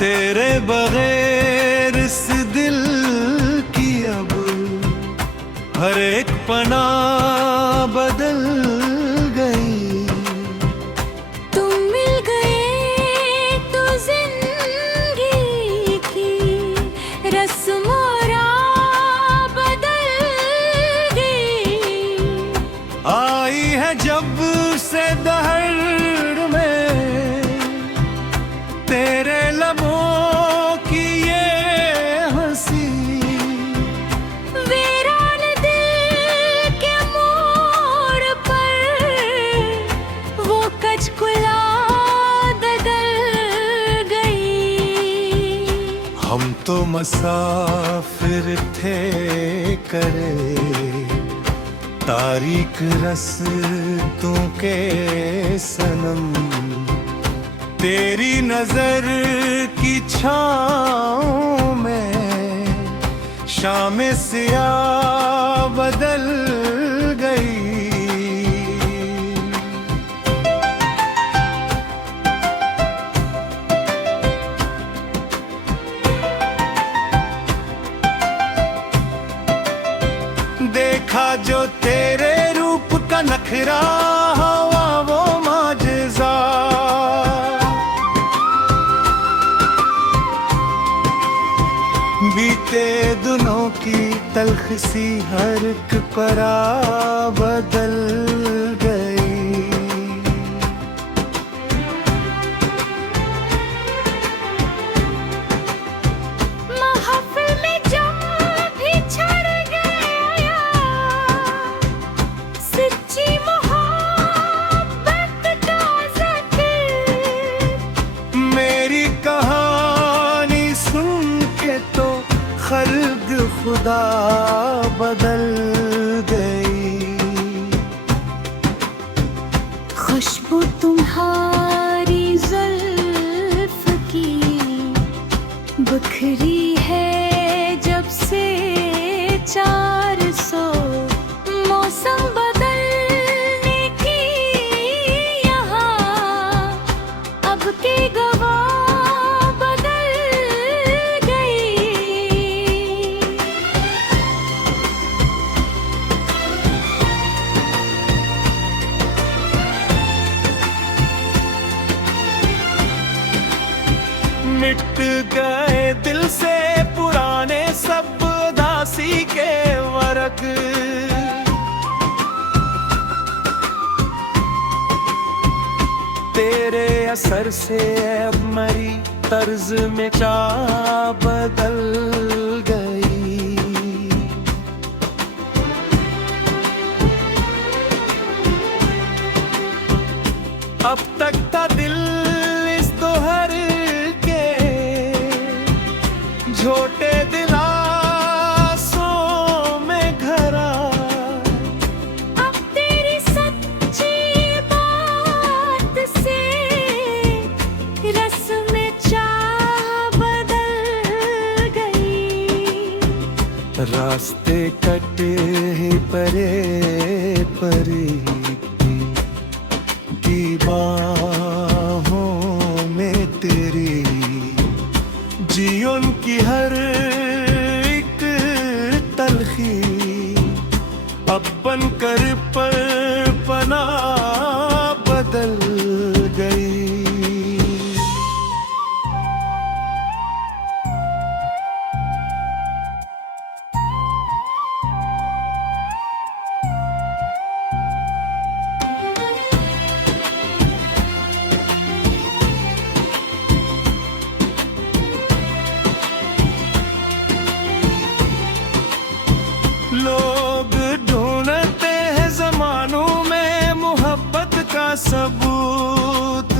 तेरे बगैर इस दिल की अब हर एक पना बदल गई। तुम मिल गए तो जिंदगी की रस्मों बदल गई। आई है जब से दहर में तेरे लबों की ये हंसी। वीरान दिल के मोड़ पर वो कचकुला बदल गई। हम तो मुसाफिर थे करे तारीख रस्तों के सनम। तेरी नजर की छाँव में शाम सियाह बदल गई। देखा जो तेरे रूप का नखरा हुआ वो माजज़ा। बीते दिनों की तल्ख सी हर एक परा बदल गई। महफिल में जब भी छड़ गया सच्ची मोहब्बत का ज़िक्र। मेरी कहानी सुन के तो खल्क खुदा बदल गई। खुशबू तुम्हारी जुल्फ की बिखरी है जब से 400 मौसम बदलने की यहाँ अब के गवाह बदल गई। मिट गए दिल से पुराने सब दासी के वर्ग। तेरे असर से अब मरी तर्ज में चाह बदल गई। अब तक था दिल इस दोहर के झोटे दिलासों में घरा। अब तेरी सच्ची बात से रस्म चाह बदल गई। रास्ते कटे परे परी की बाहों में तेरी जीवन की हर एक तलखी अब बन कर पर पना बदल गई। लोग ढूंढते हैं जमानों में मोहब्बत का सबूत।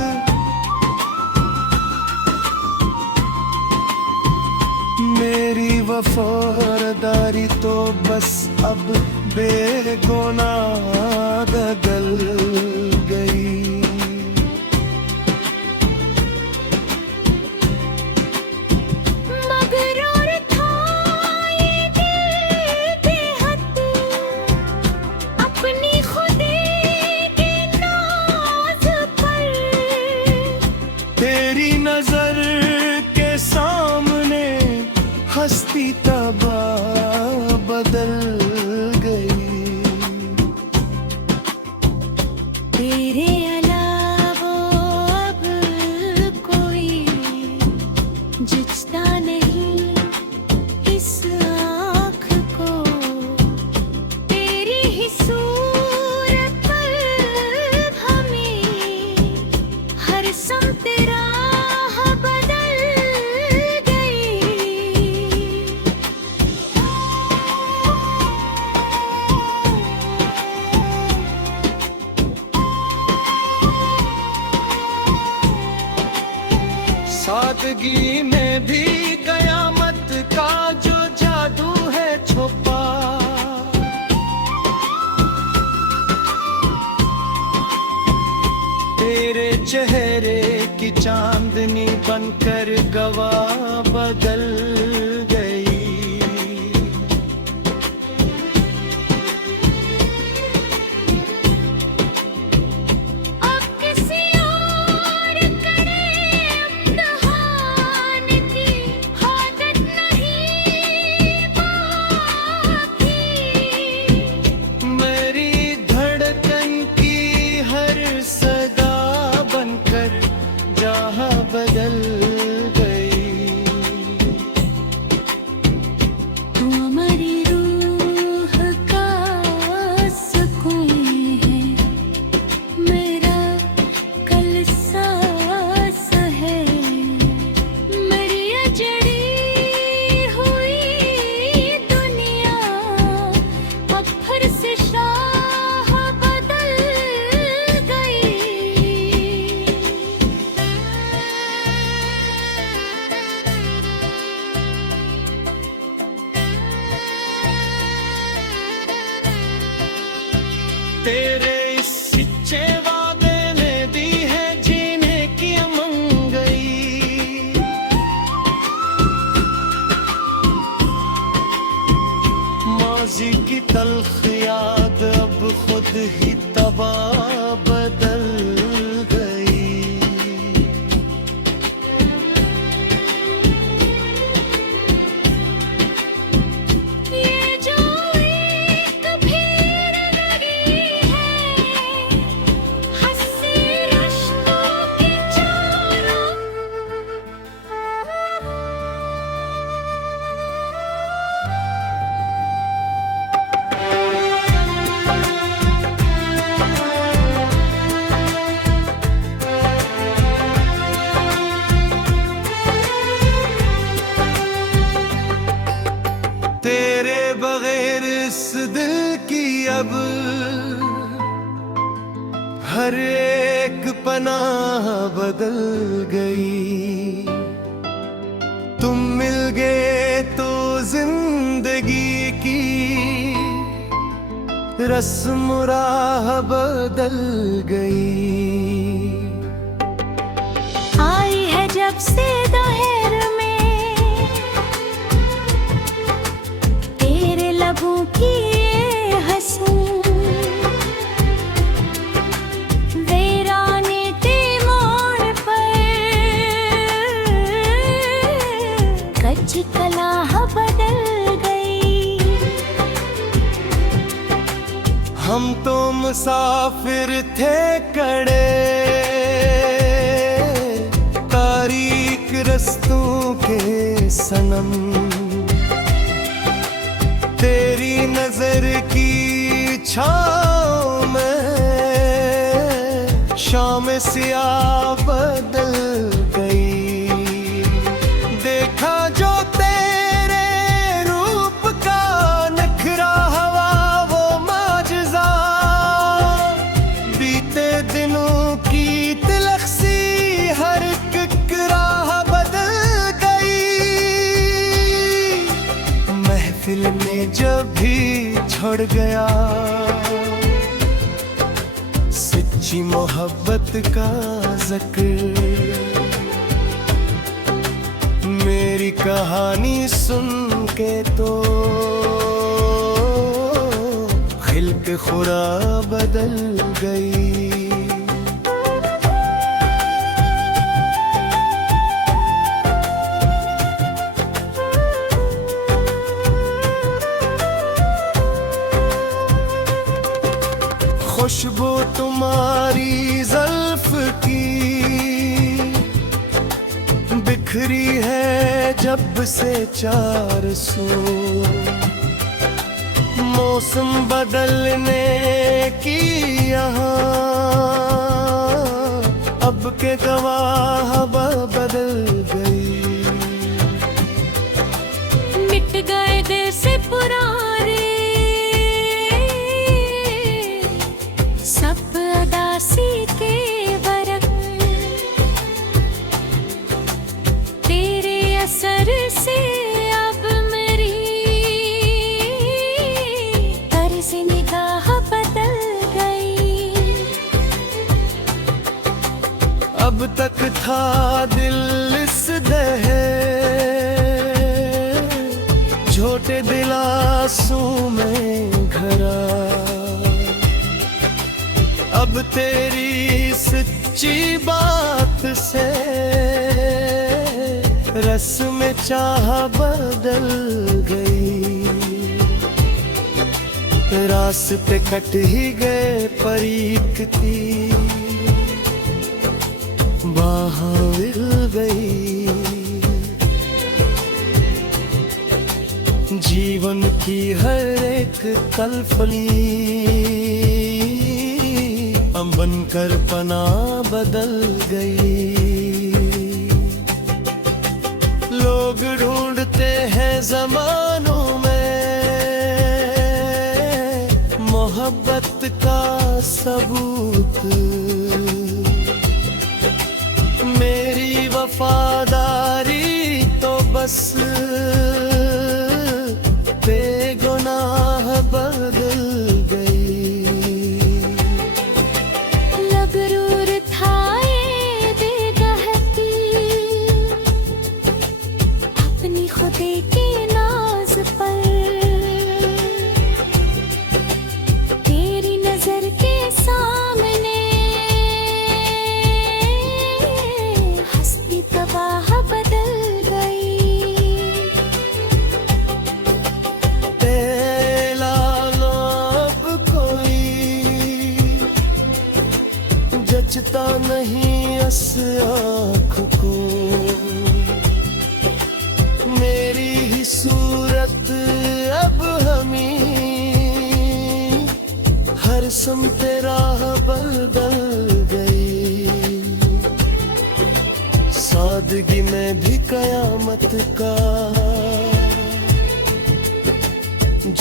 मेरी वफादारी तो बस अब बेगुनाह बदल गई। मगरूर था ये दिल बेहद अपनी खुदी के नाज पर। तेरी नजर के हस्ती तबाह बदल गई। तेरे अलावा अब कोई जचता नहीं इस आँख को, तेरी ही सूरत पर हमें हर समत राह बदल गई। सादगी में भी कयामत का जो जादू है छुपा, तेरे चेहरे की चांदनी बनकर गवाह बदल गई। अब किसी और करे इम्तिहान की आदत नहीं बाकी। मेरी धड़कन की हर सदा बनकर जहाँ बदल गई। तू हमारी रूह का सुकून है, मेरा कल सांस है, मेरी अजड़ी हुई दुनिया अब फिर से शाह बदल गई। तेरे इस सच्चे वादे ने दी है जीने की अमंगई। माजी की तल्ख याद अब खुद ही तबाह बदल गई। ये जो एक भीड़ लगी है हंसी रिश्तों की चारों। तेरे बगैर इस दिल की अब हर एक पनाह बदल गई। तुम मिल गए तो जिंदगी की रस्म राह बदल गई। आई है जब से दोहर में तेरे लबों की ये हंसी, वीराने के मोड़ पर कच्ची कलाह बदल गई। हम तो मुसाफिर थे कड़े तारीक रस्तों के सनम। तेरी नजर की छाँव में शाम सियाह बदल गई। देखा जो तेरे रूप का नखरा हवा वो माजज़ा, बीते दिनों की तिलक सी हर एक राह बदल गई। महफिल में जब भी छोड़ गया सच्ची मोहब्बत का जिक्र, मेरी कहानी सुन के तो खिलक खुरा बदल गई। खुशबू तुम्हारी जुल्फ की बिखरी है जब से चार सौ। मौसम बदलने की यहाँ अब के गवाह हवा बदल गई। मिट गए दिल से पुराने सब अदासी के वरक, तेरे असर से अब मेरी तर्ज़ निगाह बदल गई। अब तक था दिल इस दहे छोटे दिलासों में घरा। अब तेरी सच्ची बात से रस में चाह बदल गई। रास्ते कट ही गए परीखती बाहां मिल गई। जीवन की हर एक कलफली बनकर पना बदल गई। लोग ढूंढते हैं जमानों में मोहब्बत का सबूत। मेरी वफादारी तो बस बेगुनाह बदल गई। लगरूर था ये बेगहती अपनी खुदी की नाज पर, तेरी नजर के सामने हस्ती तबाह बदल गई। जचता नहीं इस आँख को मेरी ही सूरत अब हमी हर समते राह बदल गई। सादगी में भी कयामत का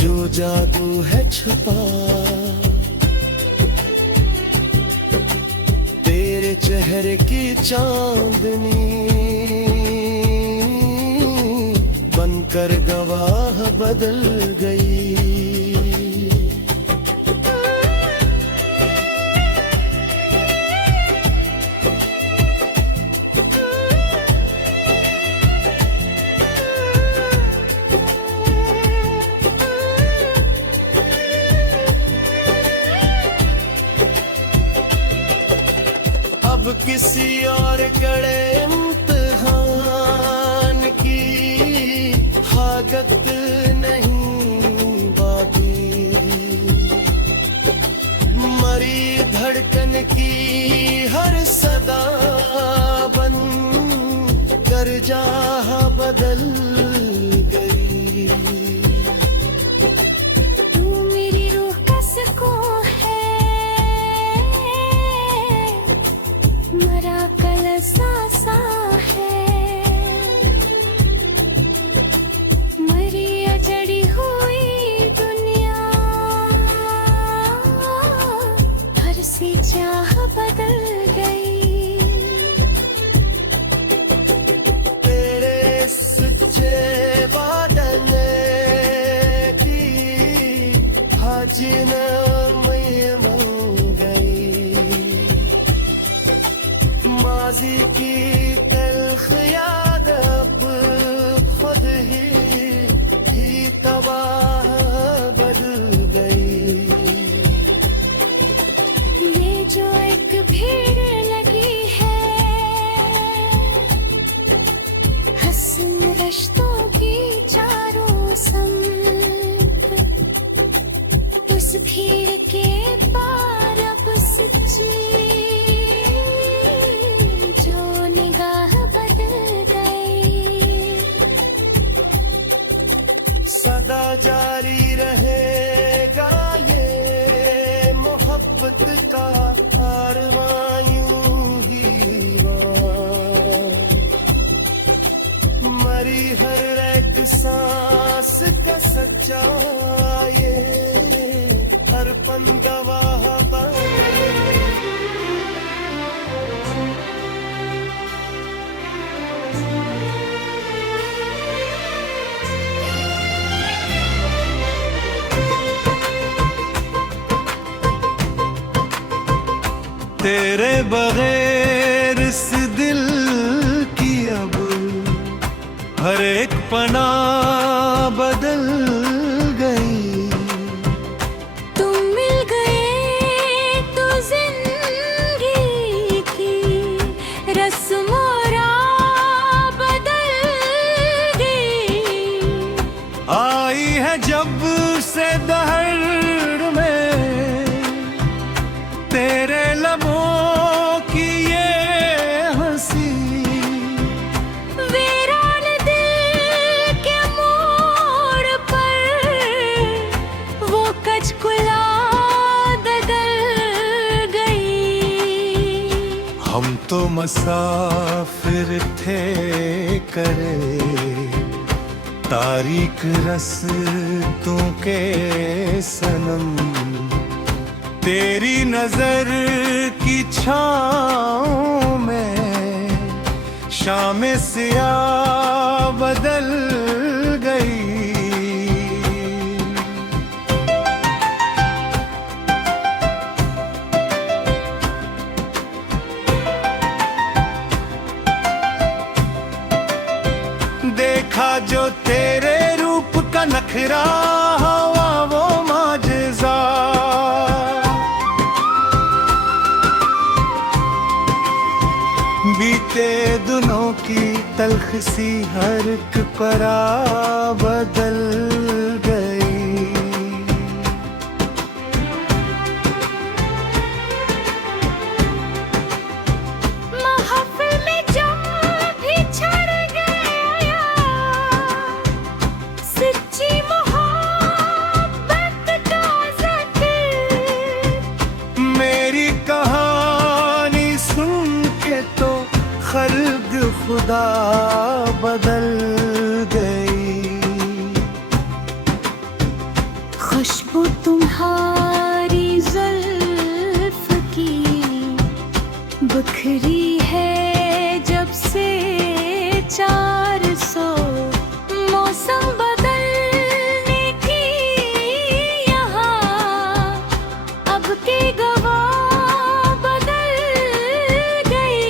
जो जादू है छुपा। चेहरे की चांदनी बनकर गवाह बदल गई। अब किसी और कड़े इम्तिहान की हाजत नहीं बाकी। मरी धड़कन की हर सदा बन कर जाह बदल गई। तू मेरी रूह का सुकून है, मरा कल सा है। मरी अजड़ी हुई दुनिया हर सी चाह बदल गई। तेरे सच्चे जारी रहेगा ये मोहब्बत का कारवां यूं ही मरी हर एक सांस का सच्चा ये हर पल गवाह तेरे बगैर इस दिल की अब हर एक पना बदल गई। तुम मिल गए तो जिंदगी की रस्म बदल गई। आई है जब से दहर में तेरे लबों की ये हंसी वीरान दिल के मोड़ पर वो कचकुला बदल गई। हम तो मुसाफिर थे करे तारीख रस्तों के सनम। तेरी नजर की छाँव में शाम सियाह बदल गई। देखा जो तेरे रूप का नखरा हुआ वो माजज़ा। बीते दिनों की तल्ख सी हर एक परा बदल गई। महफिल में जब भी छड़ गया सच्ची मोहब्बत का ज़िक्र। मेरी कहानी सुन के तो खल्क खुदा बदल गई। खुशबू तुम्हारी जुल्फ की बिखरी है जब से 400 मौसम बदलने की यहाँ अब के गवाह बदल गई।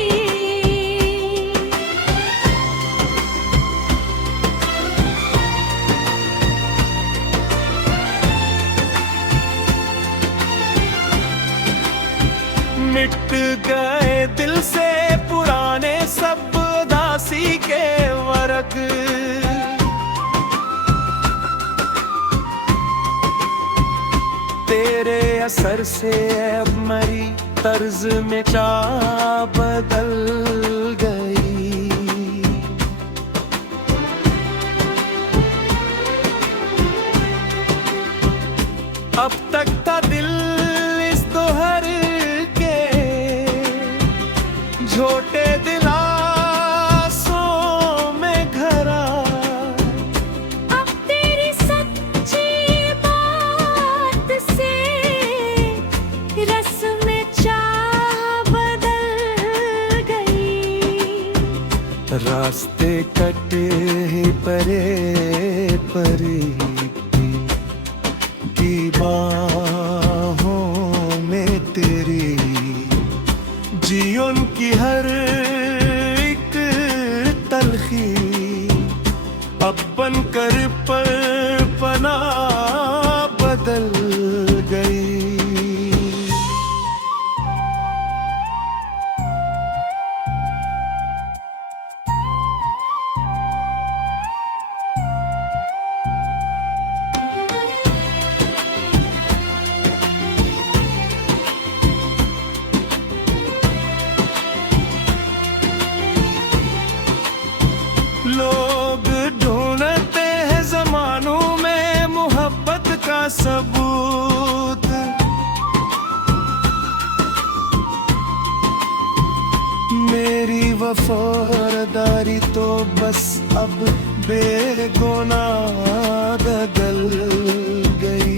मिट गए दिल से पुराने सब उदासी के वर्ग। तेरे असर से अब मरी तर्ज में क्या बदल गई। अब तक था दिल इस दोहर के झोटे दिलासों में घरा। अब तेरी सच्ची बात से रस्म चाह बदल गई। रास्ते कटे परे परी की बाहों में तेरी जीवन की हर एक तलखी अब बनकर पर पना बदल गई। सबूत। मेरी वफादारी तो बस अब बेगुनाह बदल गई।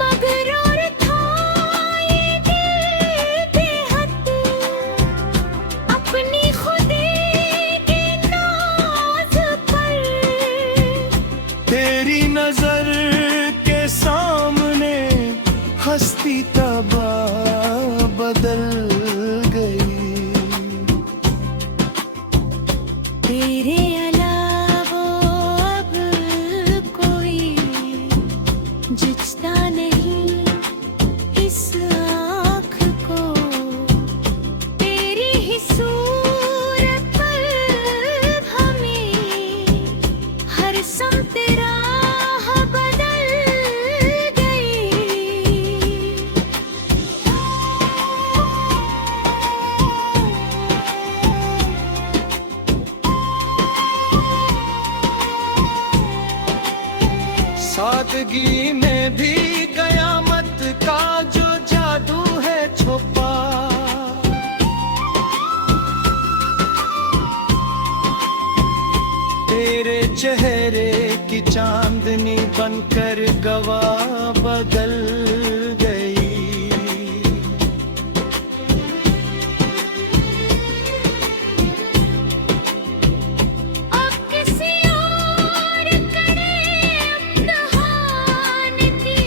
मगरूर था ये दिल बेहद अपनी खुदी के नाज पर। तेरी नजर के सामने हस्ती तबाह बदल गई। तेरे अलावा अब कोई जचता नहीं इस आँख को। तेरी ही सूरत पर हमें हर समत राह बदल गई। सादगी में भी कयामत का जो जादू है छुपा। तेरे चेहरे की चांदनी बनकर गवाह बदल गई। अब किसी और करे इम्तिहान की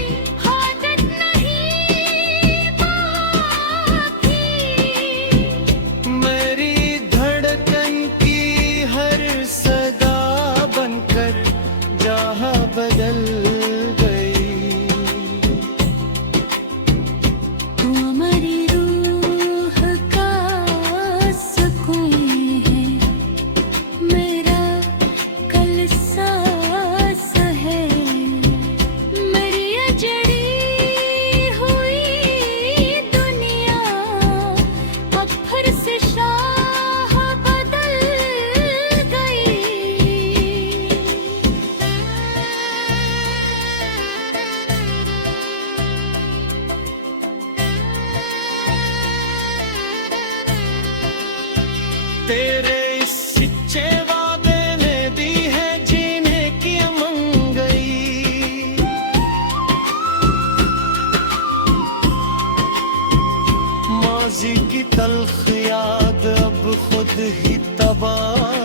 आदत नहीं बाकी। मेरी धड़कन की हर सदा बनकर जहाँ बदल गई। तू हमारी रूह का सुकून है, मेरा कल सांस है। मेरी अजड़ी हुई दुनिया अब फिर से शाह बदल गई। तेरे इस सच्चे वादे ने दी है जीने की मंगई। माजी की तल्ख याद अब खुद ही तबाह